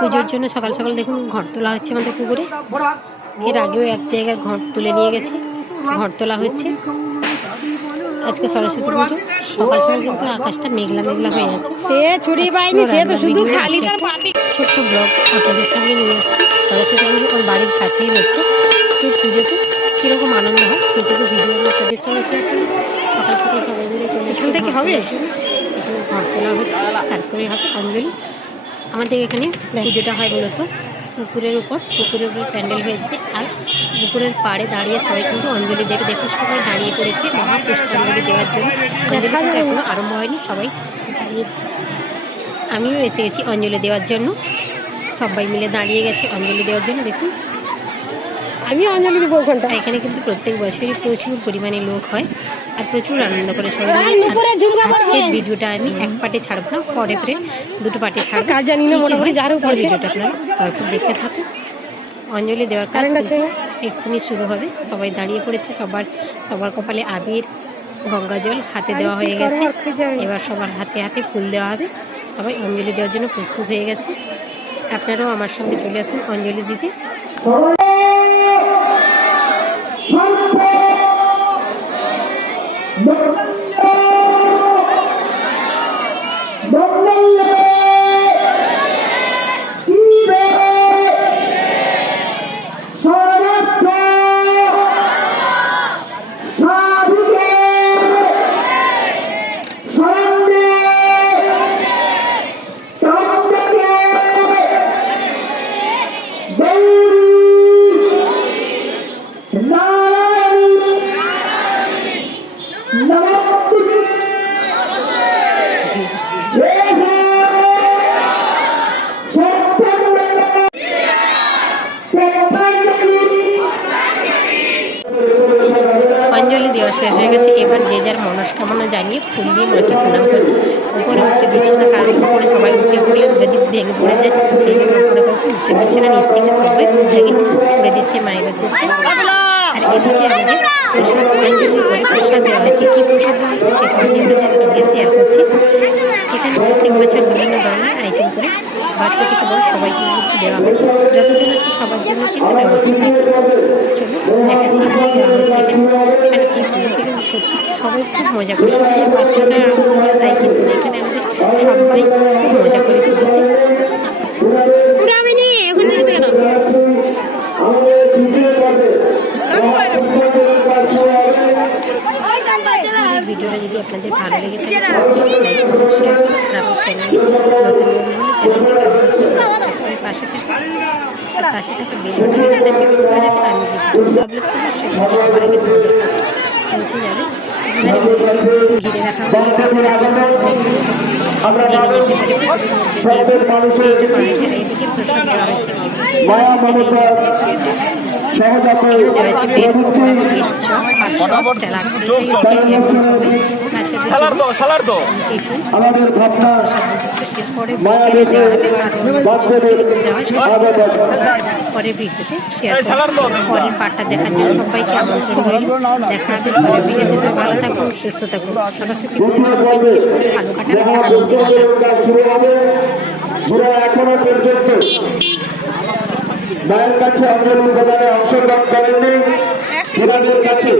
পুজোর জন্য সকাল সকাল দেখুন ঘর তোলা হচ্ছে আমাদের পুকুরে। এর আগেও এক জায়গায় ঘর তুলে নিয়ে গেছে। ঘর তোলা হচ্ছে। আজকে সরস্বতী পুজো। সকাল সকাল কিন্তু আকাশটা মেঘলা মেঘলা হয়ে আছে। সে পায়নি সে তো শুধু খালি তার পাটি ছোট্ট ব্লগ আপনাদের সামনে নিয়ে আসছি সরস্বতী পুজো ওর বাড়ির কাছেই হচ্ছে সেই পুজোতে কীরকম আনন্দ হয় সেইটুকু ভিডিও আপনাদের সঙ্গে শেয়ার করি সকাল সকাল সবাই মিলে চলে এখান থেকে হবে? এখানে ঘর তোলা হচ্ছে। তারপরে হবে অঞ্জলি। আমাদের এখানে পুজোটা হয় মূলত পুকুরের উপর পুকুরের উপর প্যান্ডেল হয়েছে। আর পুকুরের পাড়ে দাঁড়িয়ে সবাই কিন্তু অঞ্জলি দেবে। দেখুন সবাই দাঁড়িয়ে পড়েছে। মহাপুষ্পাঞ্জলি দেওয়ার জন্য। এখনও এখনও আরম্ভ হয়নি, সবাই আমিও এসে গেছি অঞ্জলি দেওয়ার জন্য। সবাই মিলে দাঁড়িয়ে গেছে অঞ্জলি দেওয়ার জন্য। দেখুন আমি অঞ্জলি দেবো ওখানটা। এখানে কিন্তু প্রত্যেক বছরই প্রচুর পরিমাণে লোক হয় আর প্রচুর আনন্দ করে সবাই আজকের ভিডিওটা আমি এক পার্টে ছাড়বো না পরে পরে দুটো পার্টে ছাড়বো। কাজ জানি না, মোটামুটি যার উপর আছে। ভিডিওটা আপনারা দেখতে থাকুন। অঞ্জলি দেওয়ার কারেন্ট আছে? এক্ষুনি শুরু হবে। সবাই দাঁড়িয়ে পড়েছে সবার সবার কপালে আবির গঙ্গা জল হাতে দেওয়া হয়ে গেছে। এবার সবার হাতে হাতে ফুল দেওয়া হবে। সবাই অঞ্জলি দেওয়ার জন্য প্রস্তুত হয়ে গেছে। আপনারাও আমার সঙ্গে চলে আসুন অঞ্জলি দিতে। অঞ্জলি দেওয়া শেষ হয়ে গেছে। এবার যে যার মনস্কামনা জানিয়ে ফুল দিয়ে মাকে প্রণাম করছে। উপরে উঠতে দিচ্ছে না, কারণ উপরে সবাই উঠে পড়লে যদি ভেঙে পড়ে যায়, সেই জন্য উপরে কাউকে উঠতে দিচ্ছে না, নিচ থেকে সবাই ভেঙে পড়ে দিচ্ছে, মায়ের উদ্দেশ্যে আর এদিকে আমাদের প্রসাদ অঞ্জলির পরে প্রসাদ দেওয়া হয়েছে। কী প্রসাদ দেওয়া হচ্ছে সেটা আমি সঙ্গে শেয়ার করছি। এখানে প্রত্যেক বছর বিভিন্ন ধরনের আইটেম করে বাচ্চা থেকে সবাইকে দেওয়া হয়। যতদিন আছে সবার জন্য কিন্তু ব্যবস্থা থাকে চলো দেখাচ্ছি কী দেওয়া হচ্ছে এখানে আর এই পুজোতে কিন্তু সত্যি সবাই খুব মজা করে শুধু যে করে তাই কিন্তু এখানে আমাদের সবাই খুব মজা করে পুজোতে ভিডিওটা যদি আপনাদের ভালো লেগে থাকে প্লিজ লাইক করুন শেয়ার করুন আর চ্যানেলে নতুন চ্যানেলটিকে অবশ্যই সাবস্ক্রাইব পাশে থাকুন। আর পাশে থাকা বেল বাটনে সাইকেল করে যাতে আমি যে ভিডিও আপলোড করব সেগুলো সবার আগে তোমাদের কাছে পৌঁছে যাবে ঘিরে রাখা হয়েছে তারপরে একসঙ্গে ভেঙে যেতে পারে যে স্টেজটা করা এদিকে প্রসাদ দেওয়া হয়েছে কি পরে ভিডিওতে শেয়ার পরের পার্টটা দেখার জন্য সবাইকে আমন্ত্রণ রইল দেখা হবে পরের ভিডিওতে ভালো থাকুন সুস্থ থাকুন সরস্বতী সবাইকে ভালো কাটান আনন্দে কাটান এখনও পর্যন্ত মায়ের কাছে আন্দোলন প্রদানে অংশগ্রহণ করেননি। কাছে।